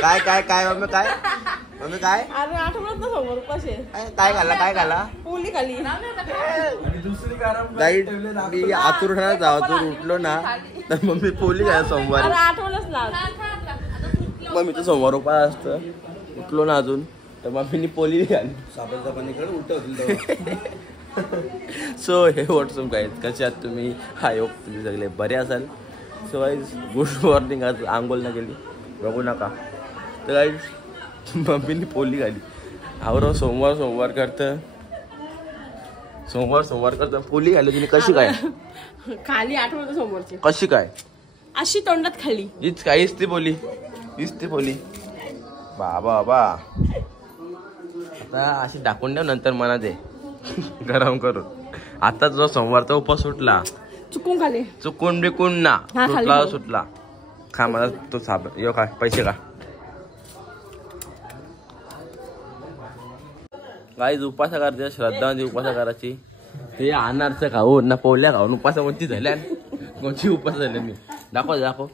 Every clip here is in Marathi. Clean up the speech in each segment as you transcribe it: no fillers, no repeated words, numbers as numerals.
काय काय काय मम्मी काय मम्मी काय अरे आठवत ना समोर कसे काय खाल्ला पोली खाली गाईड मी आतुरण्यात आतूर उठलो ना तर मम्मी पोली काय सोमवारी आठवलंच ना मम्मी तर सोमवार उपास असतं उठलो ना अजून तर मम्मीनी पोली घाली साबणचा पाणीकडे उलट सो हे व्हॉट्सअप गाईज कसे आहात तुम्ही आय होप तुम्ही सगळे बरे असाल सो गाईज गुड मॉर्निंग आज आंघोळ ना केली बघू नका तर गाईज मम्मीनी पोली घाली आवरो सोमवार करतं पोली घाली तुम्ही कशी काय खाली आठवत समोरची कशी काय अशी तोंडात खाली हीच काय इसती पोली बाबा आता अशी टाकून द्या नंतर मना दे गरम करून आता जो सोमवारचा उपास सुटला चुकून बिकून ना सुटला खा मला तो साबण यो काय पैसे का गाईज उपासा करायची श्रद्धांची उपासा करायची हे अनारचं खाऊ ना पोळ्या खाऊन उपासा कोणती झाल्या कोणती उपास झाले मी दाखव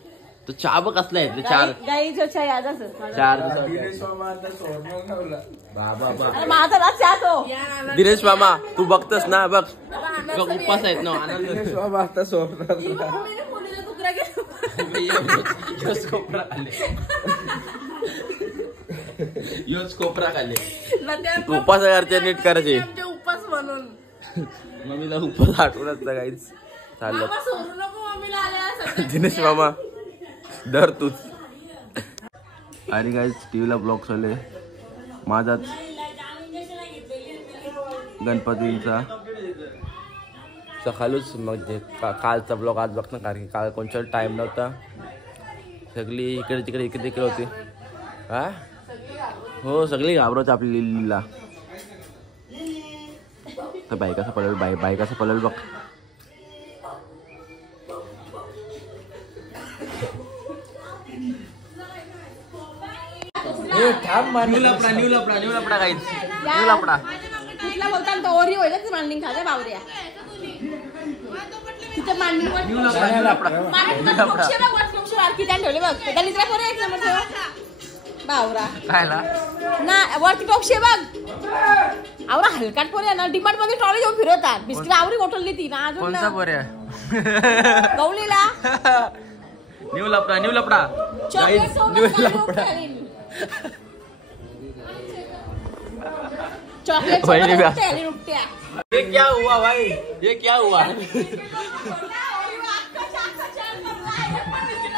तो चहा बघ कसला आहे चार दिनेश मामा तू बघतस ना बघ उपास आहेत ना कोपरा खाल्ले उपास करायचे नीट करायचे उपास म्हणून मम्मीला उपास आठवणच ना काहीच चाललं दिनेश मामा दर तूच आणि गाईज टीव्हीला ब्लॉग चालले माझाच गणपतींचा सकाळूच मग कालचा ब्लॉग आज बघ ना कारण की काल कोणचा टाइम नव्हता सगळी इकडे तिकडे होती हा हो सगळी घाबरत आपली लिलीला तर बायकाचा पळेल बघ न्यू लपडा काहीच न्यू लपडा कुठला बोलता तो ओरी होईल की मांडिंग खाते बावऱ्या तिथे मांडिंग वर न्यू लपडा की त्या ठेवले बघ त्या लित्रा कोण एक नंबर ठेव बावरा कायला ना वरती टोक्षे बघ आवरा हलकाट पोरे ना डिमांड मध्ये ट्रॉली घेऊन फिरवतात बिस्किट आवरी गोठवली ती ना अजून कोणता पोऱ्या गवलीला न्यू लपडा चॉकलेट ये क्या हुआ भाई ये क्या हुआ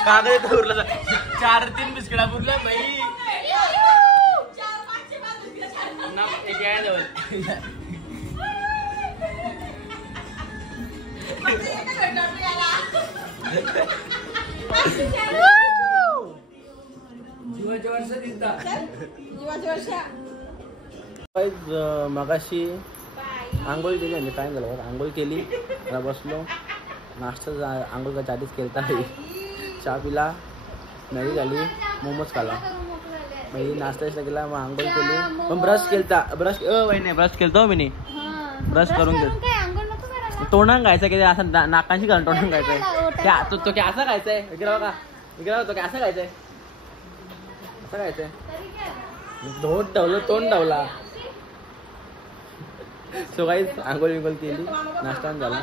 कागद तो उरला 4-3 बिस्किटा बुरल्या भाई ना एक आहे जवळ मगाशी आंघोळ केली म्हणजे टाइम झाला आंघोळ केली मला बसलो नाश्ता आंघोळ करायच्या आधीच केलता चहा पिला मॅगी झाली मोमोज खाला म्हणजे नाश्ता केला मग आंघोळ केली पण ब्रश केलता मी ब्रश करून घेत तोंडांग खायचं की असं नाकांशी घालून तोंडांग खायचंय तो काय असं खायचंय इकडे बघा तो काय असं खायचंय तोंड ठेवला सो गाईज आंघोळ बिंघोळ केली नाश्ता झाला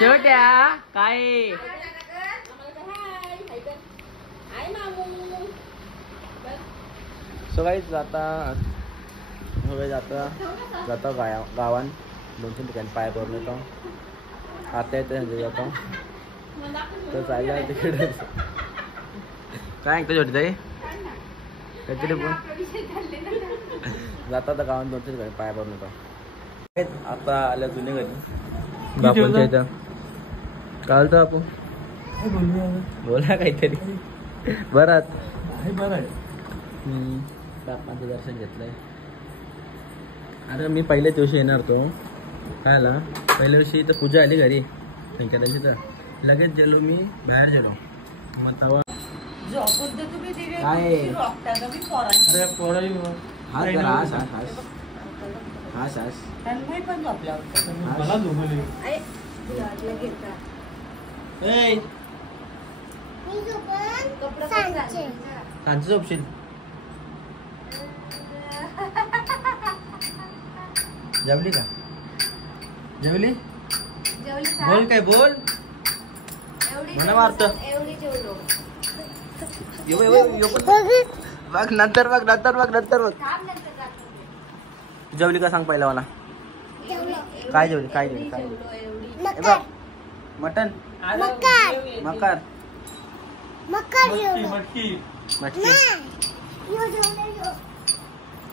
छोट्या काय सो गाईज जाता गावान 2-3 ठिकाणी पाय पडून येतो आता येतं जातो तर चालल्या तिकडे काय ऐकतं छोटी ताई काहीतरी पण जाता गावात 2-3 ठिकाणी पाय पडून येतो आता आल्या जुन्या घरी बापूंच्या इथं काल तर आपण बोला काहीतरी बरात बापांचं दर्शन घेतलंय अरे मी पहिल्याच दिवशी येणार तो काय आला पहिल्या दिवशी तर पूजा आली घरी व्यंकटेशची तर लगेच गेलो मी बाहेर गेलो मग तेव्हा काय अरे हास हास तन्मय पण झोपला मला झोपले. सांचे झोपशील जेवली का जेवली बोल काय बोल म्हणा मारत बघ नंतर बघ नंतर बघ नंतर बघ जेवली का सांग पहिला मला काय जेवली काय जेवली काय जेवली बघ मटन मकार मटकी मटकी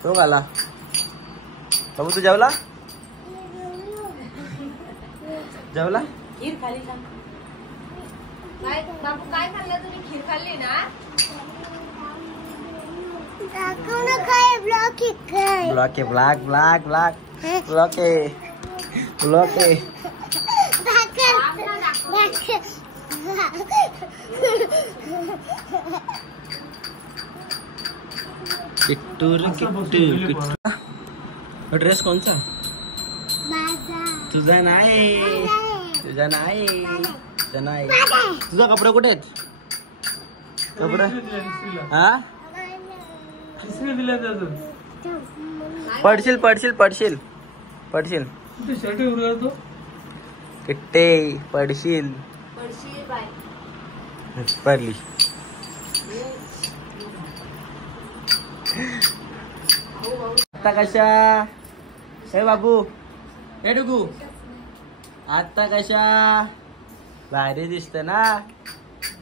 तो घाला बाबू तू जेवला जेवला खीर खाली का काय बाबू काय खाल्लं तुम्ही? खीर खाल्ली ना? ब्लॉक आहे ब्लॅक ब्लॅक ब्लॅक ब्लॉक आहे ब्लॉक आहे ड्रेस कोणचा तुझा नाही तुझा नाही तुझा नाही तुझा कपडे कुठे आहेत कपडे हा पडशील पडशील पडशील पडशील शर्ट उरतो किट्टे पडशील पडली आता कशा हे बाबू हे डुगू आता कशा भारी दिसत ना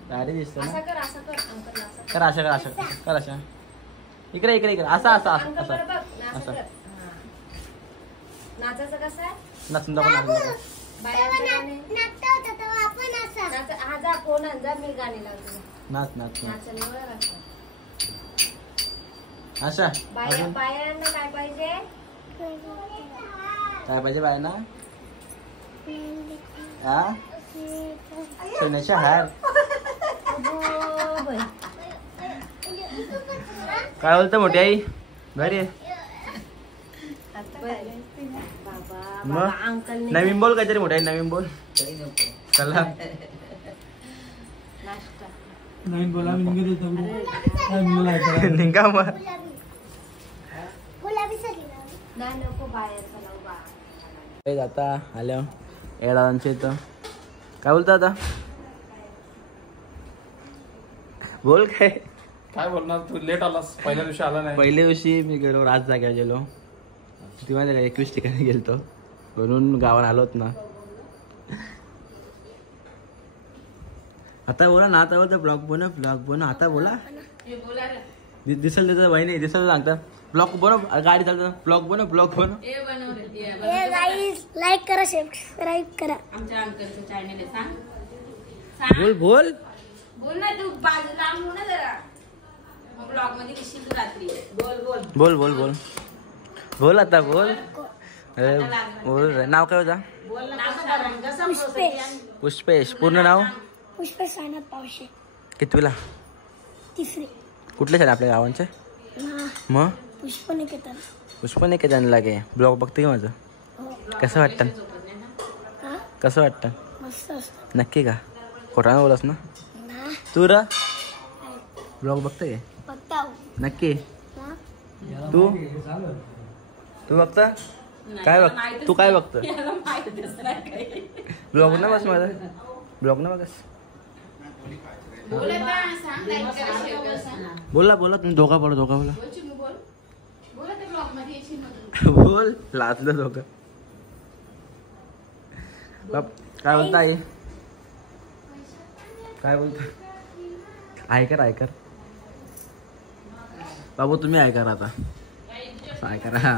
भारी दिसत ना कर अशा कर अशा कर अशा इकडे इकडे इकडे असा असा असा असा नाचाचं कसं आहे? नसून दाखव नसून दाखव हा जा फोन आण जा, मी गाणी लावते. नाच नाच नाच नाचायला एवढं लागतं. अशा बायांना काय पाहिजे? काय पाहिजे बायांना हा सोन्याच्या हार काय बोलतं मोठी आई घरी मग नवीन बोल काहीतरी मोठी आई नवीन बोल चला नवीन बोला मी निघत होतो निघा मग नाही नको बाहेरचा लावू बा. आता आल्या दादांच्या इथं काय बोलतो आता बोल काय काय बोलणार तू? लेट आलास, पहिल्या दिवशी आला नाही. पहिल्या दिवशी मी गेलो रात जाग्यावर गेलो ती माझ्या 21 ठिकाणी गेलतो म्हणून गावात आलोत ना. आता बोला ना आता बोलतो ब्लॉग बनव आता बोला दिसल त्याचं वय नाही दिसल सांगता ब्लॉग बनव गाडी चालतं ब्लॉग बनव लाईक करा सबस्क्राईब करा आमच्या अंकलचं चॅनल आहे. सांग बोल बोल बोल ना तू बाजूला आणू ना जरा मग ब्लॉग मध्ये येशील तू रात्री. बोल बोल बोल बोल बोल बोल आता बोल अरे बोल रे. नाव काय होता बोल ना. पुष्पेश पूर्ण नाव पुष्पेश सायनाथ पावशे कितवीला तिसरी कुठले झाले आपल्या गावांचे मग पुष्पनिकेतन पुष्पनिकेतन लागे ब्लॉग बघते की माझं कसं वाटतं कसं वाटतं मस्त असतं नक्की का खोटा बोलस ना तू र ब्लॉग बघते बघता नक्की तू तू बघता काय बघ तू काय बघतो ब्लॉग ना बस माझा ब्लॉग ना बघस बोला बोला तुम्ही दोघा बोला बोल लाचलं दोघं काय बोलता आई काय बोलता ऐकर बाबू तुम्ही ऐका आता ऐका हा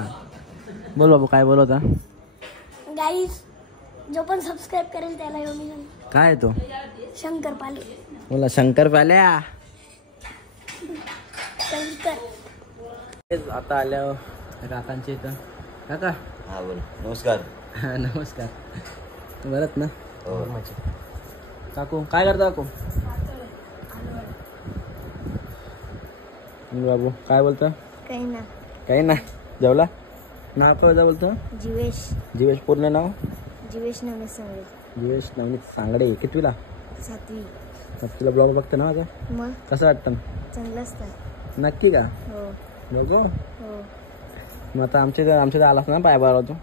बोल बाबू काय बोल होता गाईज जो पण सबस्क्राईब करेल त्याला मी काय तो शंकर पाले बोला शंकर पाल्या शंकर आता आल्या काकांच्या इथं काका हा बोल. नमस्कार. नमस्कार बरत ना काकू काय करता काकू बाबू काय बोलता काही ना काही ना जेवला नाव काय होतं बोलतो? जीवेश जीवेश. पूर्ण नाव? जीवेश नवनीत सांगळे. जीवेश नवनीत सांगडे. कितवीला? 7वी. तुला ब्लॉग बघतो ना माझा? मग कसं वाटतं? चांगलं असतं. नक्की का? हो बघू. हो. मग आता आमच्या आलास ना पाय पारवतो?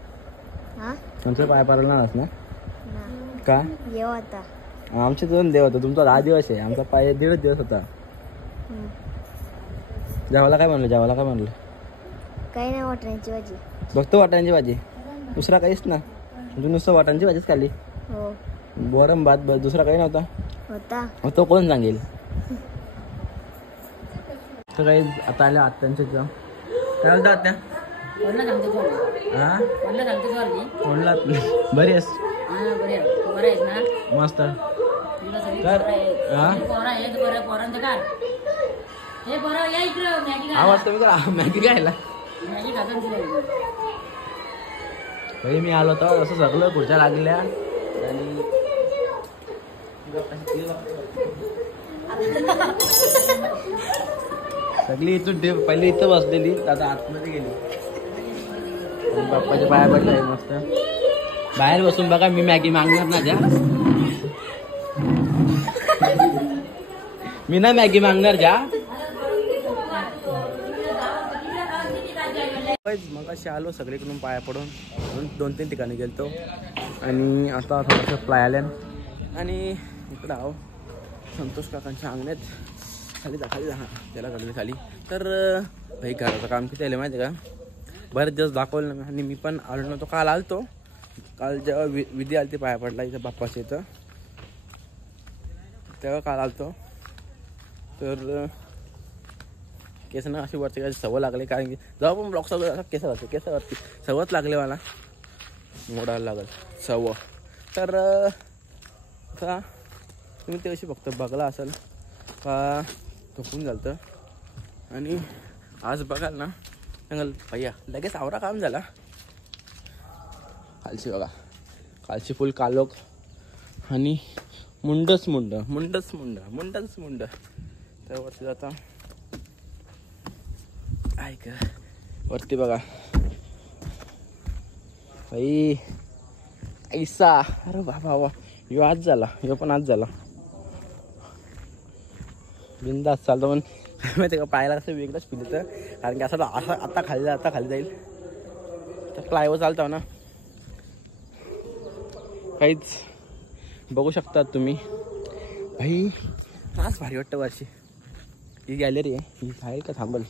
हा आमच्या पाय पारायला आलास ना? ना का? येऊ आता. आमचे 2 दिवस होता, तुमचा 10 दिवस आहे, आमचा पाय 1.5 दिवस होता. हम्म. जेवायला काय म्हणलं? काही नाही, वाटण्याची भाजी. बघतो वाटाण्याची भाजी, दुसरा काहीच ना? तू नुसतं वाटाण्याची भाजीच खाल्ली? हो. वरण भात बस, दुसरा काही नव्हता? होता. तो कोण सांगेल? तर काही आता आल्या आत्यांच्या इथं. काय बोलतो आत्या? हा म्हणला बरी आहेस? मस्त. आवाज तुम्ही करा. मॅगी खायला भाई मी आलो होतो, असं सगळं खुर्च्या लागल्या आणि सगळी इथून पहिली इथं बसलेली, आता आतमध्ये गेली. पप्पाच्या पाया पडलाय मस्त. बाहेर बसून बघा, मी मॅगी मागणार ना ज्या, मी ना मॅगी मागणार ज्या. मग अशी आलो सगळीकडून पाया पडून, 2-3 ठिकाणी गेलतो आणि आता थोडंसं पाय आल्यान आणि इकडं आहो संतोष काकांच्या अंगण्यात. खाली जा त्याला काढले खाली. तर भाई घराचं काम किती आलं माहिती आहे का? बरेच दिवस दाखवलं ना. आणि मी पण आलो नव्हतो, काल आलतो. काल जेव्हा विधी आली ती पाया पडला इथं बाप्पाच्या इथं, तेव्हा काल आलतो. तर केसांना अशी वरची काय सवय लागली, कारण की जेव्हा पण ब्लॉक सगळं केसावरती सवयच लागले मला, मोडायला लागल सवय. तर आता तुम्ही ते अशी फक्त बघला असेल का थोपून झालं. आणि आज बघाल ना सांगाल भैया लगेच आवरा काम झाला. खालची बघा, खालची फुल कालोख आणि मुंडच मुंड. तर वरती जाता ऐक वरती बघा भाई ऐसा. अरे बाबा यो आज झाला, यो पण आज झाला. बिंदास चालतो. पण माहिती का पायाला कसं वेगळंच फील येतं, कारण की असं आता खाली जाईल. तर फ्लायवर चालतो ना, काहीच बघू शकतात तुम्ही भाई. आज भारी वाटतं वर्षी. ही गॅलरी आहे, ही बाहेर का थांबल?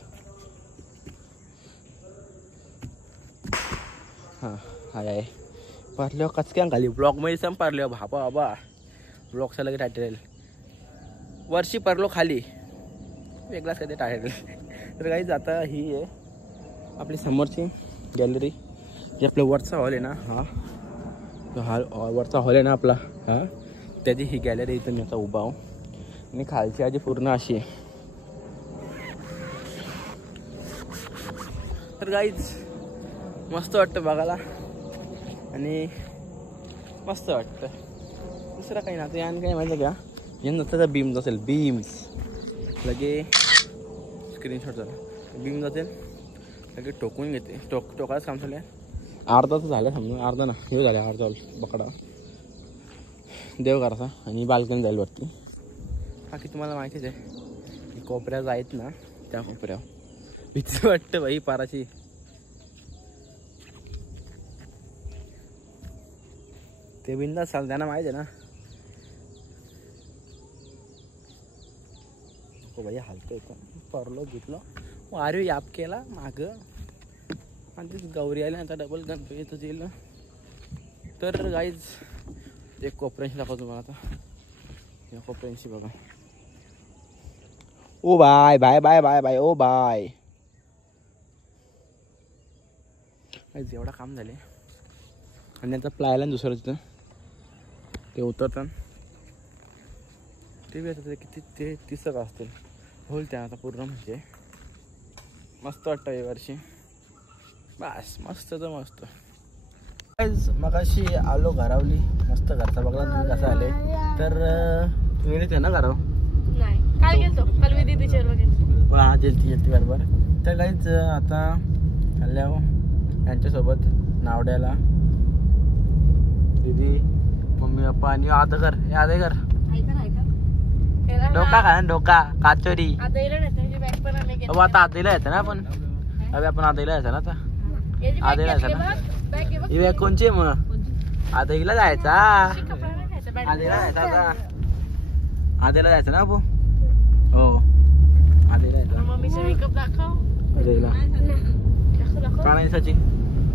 हां हाय आहे. पारल्यावर कचक्यान खाली ब्लॉकमध्ये सम पारल्यावर बाबा ब्लॉकचा लगे टाटेल. वर्षी परलो खाली वेगळाच कधी टाळेल. तर काही आता ही आहे आपली समोरची गॅलरी, जी आपलं वरचा हॉल आहे ना, हा वरचा हॉल आहे ना आपला, हा त्याची ही गॅलरी. इथं मी आता उभा आहो आणि खालची आधी पूर्ण अशी आहे. तर काहीच मस्त वाटतं बघायला आणि मस्त वाटतं. दुसरं काही ना, यान काही माहिती का, यांना त्याचा बीम्स असेल, बीम्स लगे स्क्रीनशॉट झाला, बीम जातील लगे टोकून घेते. टोकायचं काम झालं. अर्धा तर झालं समजून, अर्धा ना हे झालं, अर्धा बकडा देवघराचा आणि बाल्कनी जाईल वरती. बाकी तुम्हाला माहितीच आहे, कोपऱ्या जायत ना, त्या कोपऱ्यावर भीती वाटतं बाई पाराची. ते बिंदास चाल, त्यांना माहिती आहे ना. हो भाई हलतोय का परलो घेतलो वारे याप केला माग आणि तीच गौरी आली. आता डबल गणपती येतच येईल. तर गाईज एक कोपऱ्यांशी दाखवतो तुम्हाला आता. या कोपऱ्यांशी बघा. ओ bye bye bye bye bye ओ बाय. एवढा काम झाले आणि आता प्लायला दुसरं तिथं ते उतरतात ते बी आता किती ते 30 असतील होईल त्या आता पूर्ण. म्हणजे मस्त वाटतं या वर्षी. बस मस्त तर मस्त. मगाशी आलो घरावली मस्त. घरचा बघला तुम्ही कसं आले. तर तुम्ही येते ना घराव? नाही काल गेलतो, काल विधी टीचर वगैरे. हा जेलती बरोबर. तर काहीच आता चालल्यावर यांच्यासोबत नावड्याला दीदी मम्मी पप्पा आणि आदकर हे आदेकर डोका खा ना डोका काचोरी अब आता आदेला येतं ना आपण अबे आपण आदेला येतं ना आता आदेला येतं ना ही बॅग कोणची आहे मग आदेला जायचा आदेला जायचा आता आदेला जायचं ना आपण हो आदेला जायचं आदेला का नाही सची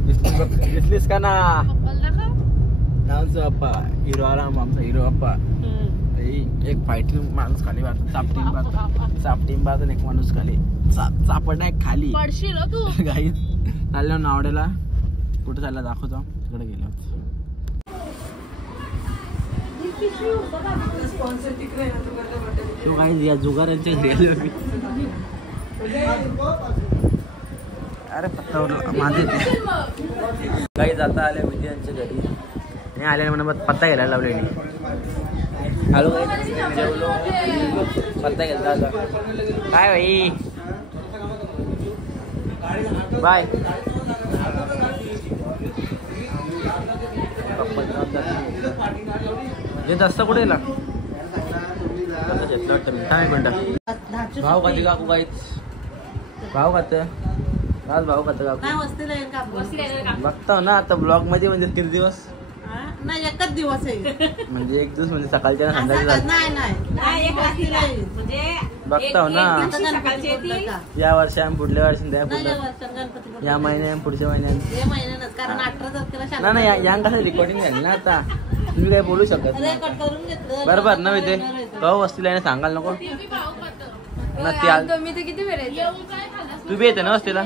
दिसलीस का ना आमचा अप्पा हिरो आराम आमचा हिरो अप्पा एक फायटिंग माणूस खाली चापटीम बात एक माणूस खाली चापड एक खाली गाई चाललो नावड्याला कुठे चालला दाखवतो तिकडे गेलो तो काही या जुगारांच्या घरी अरे पत्तावर माझे काही जाता आल्या विजयांच्या घरी नाही आल्याने म्हणा पत्ता घ्यायला लावले हॅलो जेवलो पत्ता घेतला आता काय भाई बाय जास्त कुठे गेला घेतलं वाटतं मी काय म्हणता भाव खाते काकू काहीच भाव खात आज भाव खात काकू बघता ना आता ब्लॉग मध्ये म्हणजे किती दिवस नाही एकच दिवस आहे म्हणजे एक दिवस म्हणजे सकाळच्या बघता ना या वर्षी आम्ही पुढल्या वर्षी या महिन्यात पुढच्या महिन्यात नाही या कसं रेकॉर्डिंग झाली ना आता तुम्ही काही बोलू शकत बरोबर ना ते कव वस्तीला सांगाल नको ना तू बी येते ना वस्तीला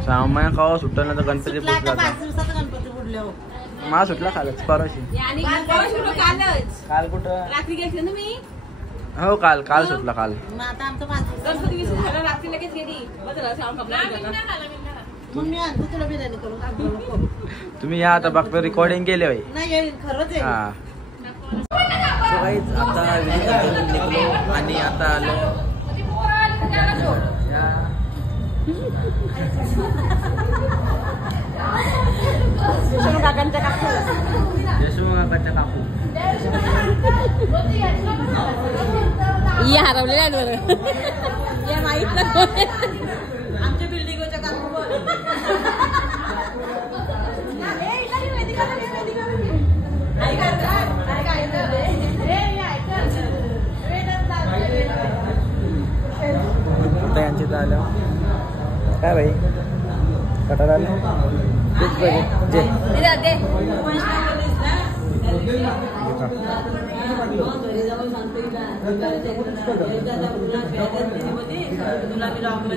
सामान खावा सुट्टा ना तर गणपती मला सुटला कालच परवाशी काल कुठं हो काल सुटला काल तुम्ही या आता फक्त रेकॉर्डिंग केले भाई हा आता निघलो आणि आता आलो काकांच्या काकू या हरवलेल्या आहेत बरं या माहित आमच्या बिल्डिंगच्या काकू आता यांचे आलं काय भाई कटाला आलं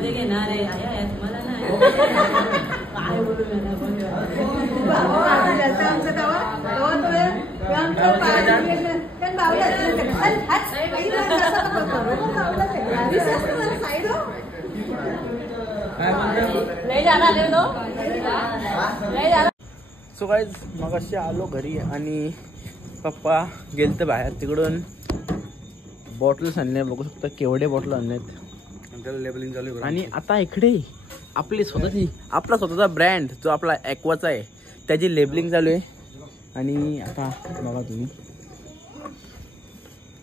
जे घेणार आहे सो गाईज मग असे आलो घरी आणि पप्पा गेलते बाहेर तिकडून बॉटल्स आणले बघू शकता केवढे बॉटल आणलेत त्याला लेबलिंग चालू आणि आता इकडे आपली आपला स्वतःचा ब्रँड जो आपला ॲक्वाचा आहे त्याची लेबलिंग चालू आहे आणि आता बघा तुम्ही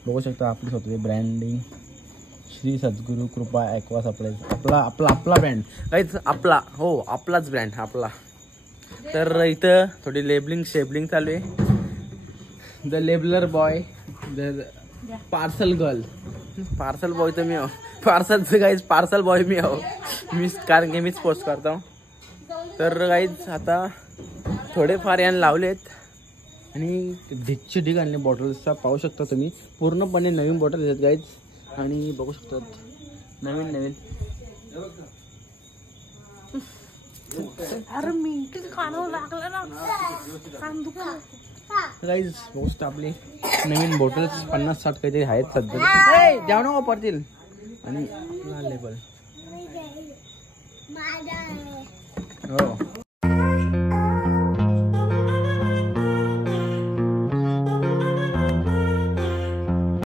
बघू शकता आपली स्वतःची ब्रँडिंग श्री सद्गुरू कृपा ॲक्वा सप्लाय आपला ब्रँड काहीच आपला हो आपलाच ब्रँड आपला तर इथं थोडी लेबलिंग चालू आहे the labeller boy the parcel girl parcel boy तर मी आहो पार्सलचं गाईज पार्सल बॉय मी आहो कारण की मीच पोस्ट करतो तर गाईज आता थोडेफार यानं लावलेत आणि ढिगचे ढिग आणले बॉटल्सचा पाहू शकता तुम्ही पूर्णपणे नवीन बॉटल आहेत गाईज आणि बघू शकतात नवीन अरे मिंट खाणं लागलं ना गाईज बघू शकता आपले नवीन बॉटल्स 50-60 काहीतरी आहेत सध्या जाऊ नको पडतील आणि लेबल हो